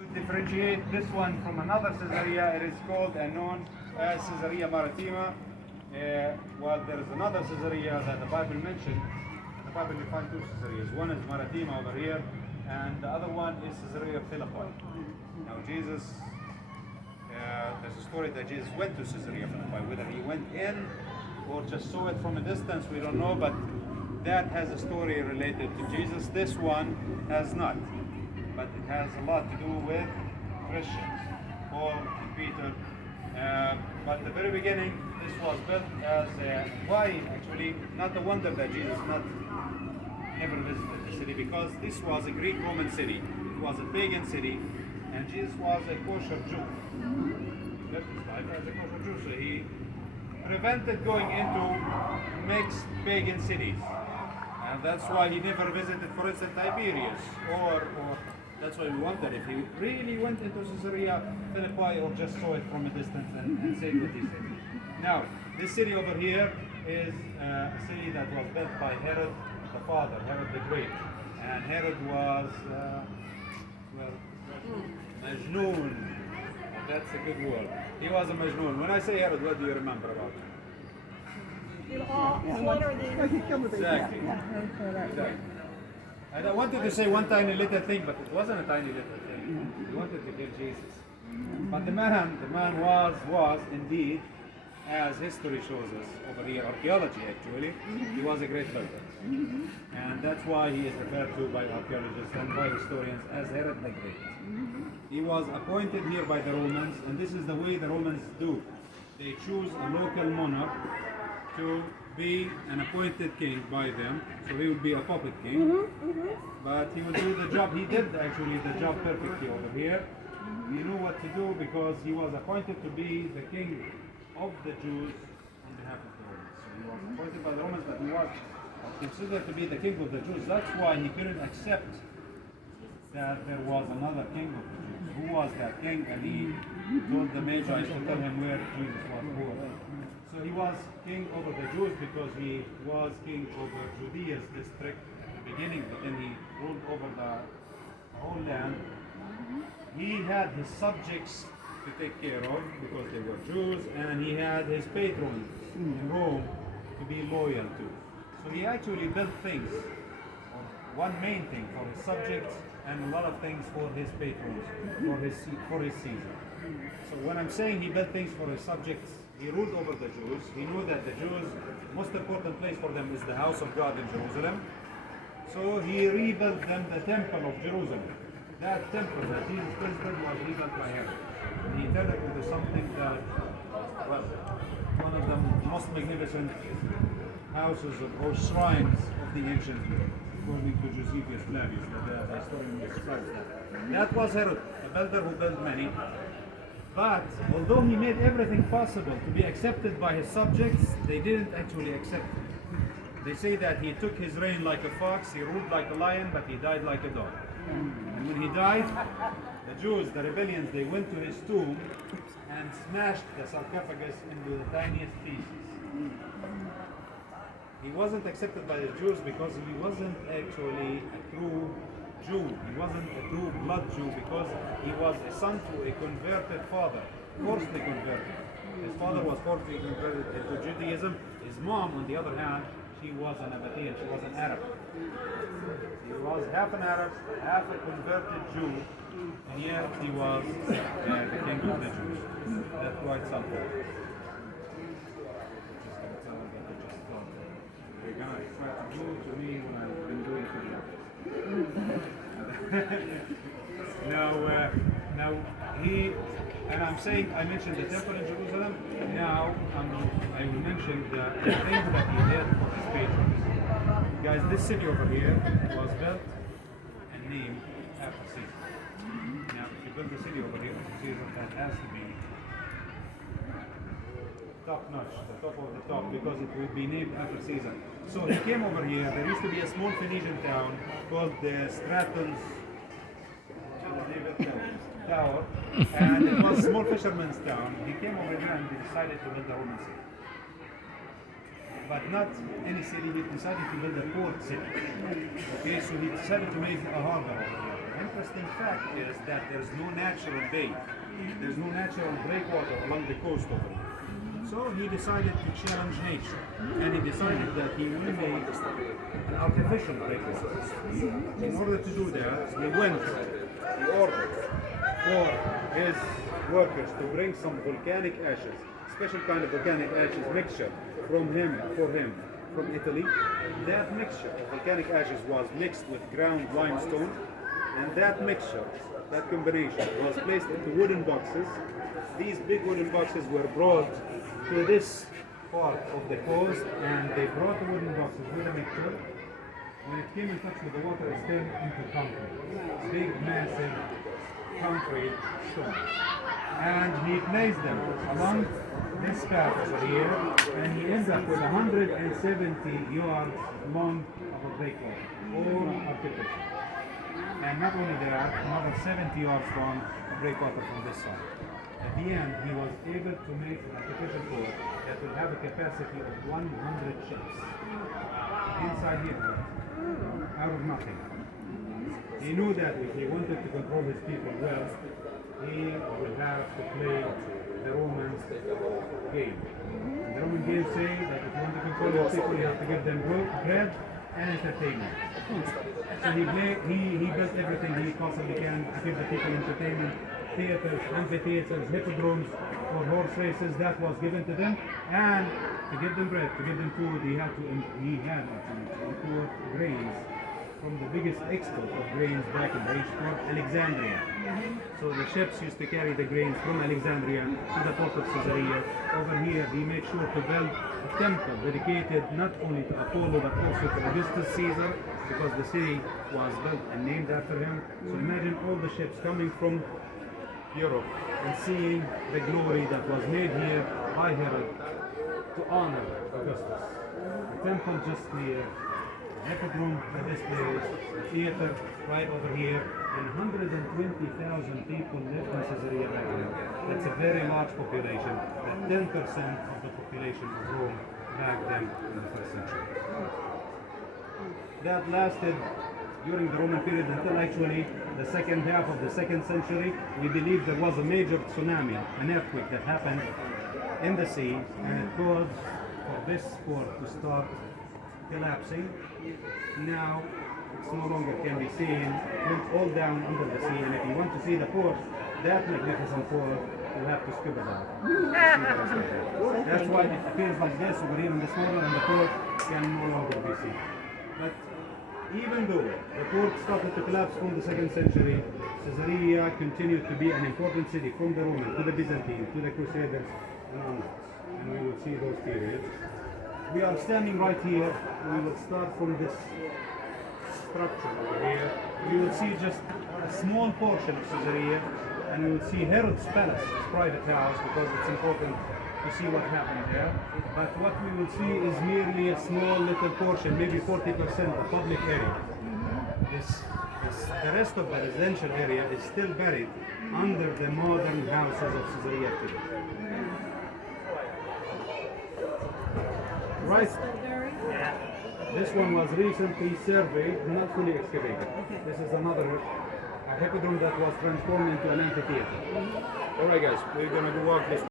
To differentiate this one from another Caesarea, it is called and known as Caesarea Maritima. Well, there is another Caesarea that the Bible mentioned. The Bible you find two Caesareas. One is Maritima over here, and the other one is Caesarea Philippi. Now Jesus, there's a story that Jesus went to Caesarea Philippi. Whether he went in or just saw it from a distance, we don't know, but that has a story related to Jesus. This one has not. But it has a lot to do with Christians, Paul and Peter. But the very beginning, this was built as why actually not a wonder that Jesus never visited the city, because this was a Greek Roman city. It was a pagan city, and Jesus was a kosher Jew. He lived his life as a kosher Jew, so he prevented going into mixed pagan cities. And that's why he never visited, for instance, Tiberias or that's why we wonder if he really went into Caesarea Philippi or just saw it from a distance and said what he said. Now, this city over here is a city that was built by Herod the father, Herod the Great. And Herod was, Majnoon. That's a good word. He was a Majnoon. When I say Herod, what do you remember about him? Exactly. And I wanted to say one tiny little thing, but it wasn't a tiny little thing. He wanted to kill Jesus. But the man was indeed, as history shows us over here, archaeology actually, he was a great builder. And that's why he is referred to by archaeologists and by historians as Herod the Great. He was appointed here by the Romans, and this is the way the Romans do. They choose a local monarch to be an appointed king by them, so he would be a puppet king, but he would do the job. He did actually the job perfectly over here. He knew what to do because he was appointed to be the king of the Jews on behalf of the Romans. So he was appointed by the Romans, but he was considered to be the king of the Jews. That's why he couldn't accept that there was another king of the Jews. Who was that king? And he told the Magi to tell him where Jesus was born. So he was king over the Jews because he was king over Judea's district at the beginning, but then he ruled over the whole land. He had his subjects to take care of because they were Jews, and he had his patrons in Rome to be loyal to. So he actually built things, one main thing for his subjects and a lot of things for his patrons, for his Caesar. So when I'm saying he built things for his subjects, he ruled over the Jews. He knew that the Jews, most important place for them is the house of God in Jerusalem. So he rebuilt them the temple of Jerusalem. That temple that Jesus visited was rebuilt by him. He turned it into something that, well, one of the most magnificent houses or shrines of the ancient world, according to Josephus Flavius, the historian describes that. That was Herod, a builder who built many. But although he made everything possible to be accepted by his subjects, they didn't actually accept him. They say that he took his reign like a fox, he ruled like a lion, but he died like a dog. And when he died, the Jews, the rebellions, they went to his tomb and smashed the sarcophagus into the tiniest pieces. He wasn't accepted by the Jews because he wasn't actually a true Jew. He wasn't a true blood Jew because he was a son to a converted father, forcibly converted. His father was forcibly converted into Judaism. His mom, on the other hand, she was an Nabatean, she was an Arab. He was half an Arab, half a converted Jew, and yet he was the king of the Jews. That's quite something. You're gonna try to do to me what I've been doing to you. Now he, and I'm saying, I mentioned the temple in Jerusalem. Now I will mention the things that he did for his patrons. Guys, this city over here was built and named after Caesar. Now, if you build a city over here after Caesar, that has to be top notch, the top of the top, because it would be named after Caesar. So he came over here. There used to be a small Phoenician town called the Straton's Tower, and it was a small fisherman's town. He came over here and he decided to build a Roman city. But not any city, he decided to build a port city. Okay, so he decided to make a harbor over here. And interesting fact is that there's no natural bay. There's no natural breakwater along the coast of it. So he decided to challenge nature, and he decided that he will make an artificial breakwater. In order to do that, he ordered for his workers to bring some volcanic ashes, special kind of volcanic ashes mixture from Italy. That mixture of volcanic ashes was mixed with ground limestone, and that mixture, that combination, was placed into wooden boxes. These big wooden boxes were brought to this part of the coast, and they brought the wooden boxes with a mixture. When it came in touch with the water, it turned into concrete. Big, massive concrete stones. And he placed them along this path over here, and he ends up with 170 yards long of a breakwater, all artificial. And not only that, another 70 yards long breakwater from this side. At the end, he was able to make an artificial port that will have a capacity of 100 ships inside here, out of nothing. He knew that if he wanted to control his people well, he would have to play the Roman game. The Roman game say that if you want to control your people, you have to give them bread and entertainment. So he built everything he possibly can to give the people entertainment. Theaters, amphitheaters, hippodromes for horse races, that was given to them, and to give them bread, to give them food, he had to import grains from the biggest export of grains back in the age called Alexandria. So the ships used to carry the grains from Alexandria to the port of Caesarea. Over here, he made sure to build a temple dedicated not only to Apollo but also to Augustus Caesar, because the city was built and named after him. So imagine all the ships coming from Europe and seeing the glory that was made here by Herod to honor Augustus. The temple just here, the hippodrome at this place, the theater right over here, and 120,000 people lived in Caesarea back then. That's a very large population, that's 10% of the population of Rome back then in the first century. That lasted during the Roman period until actually the second half of the second century. We believe there was a major tsunami, an earthquake that happened in the sea, and it caused for this port to start collapsing. Now it's no longer can be seen, it went all down under the sea, and if you want to see the port, that magnificent port, you have to scuba dive. That's why it appears like this over here in this water, and the port can no longer be seen. But even though the port started to collapse from the 2nd century, Caesarea continued to be an important city from the Roman to the Byzantine to the Crusaders and onwards. And we will see those periods. We are standing right here. We will start from this structure over here. We will see just a small portion of Caesarea, and we will see Herod's palace, his private house, because it's important to see what happened there. But what we will see is merely a small little portion, maybe 40% of public area. The rest of the residential area is still buried under the modern houses of Caesarea today. Right. This one was recently surveyed, not fully excavated. This is another hippodrome that was transformed into an amphitheater. Alright guys, we're gonna go walk this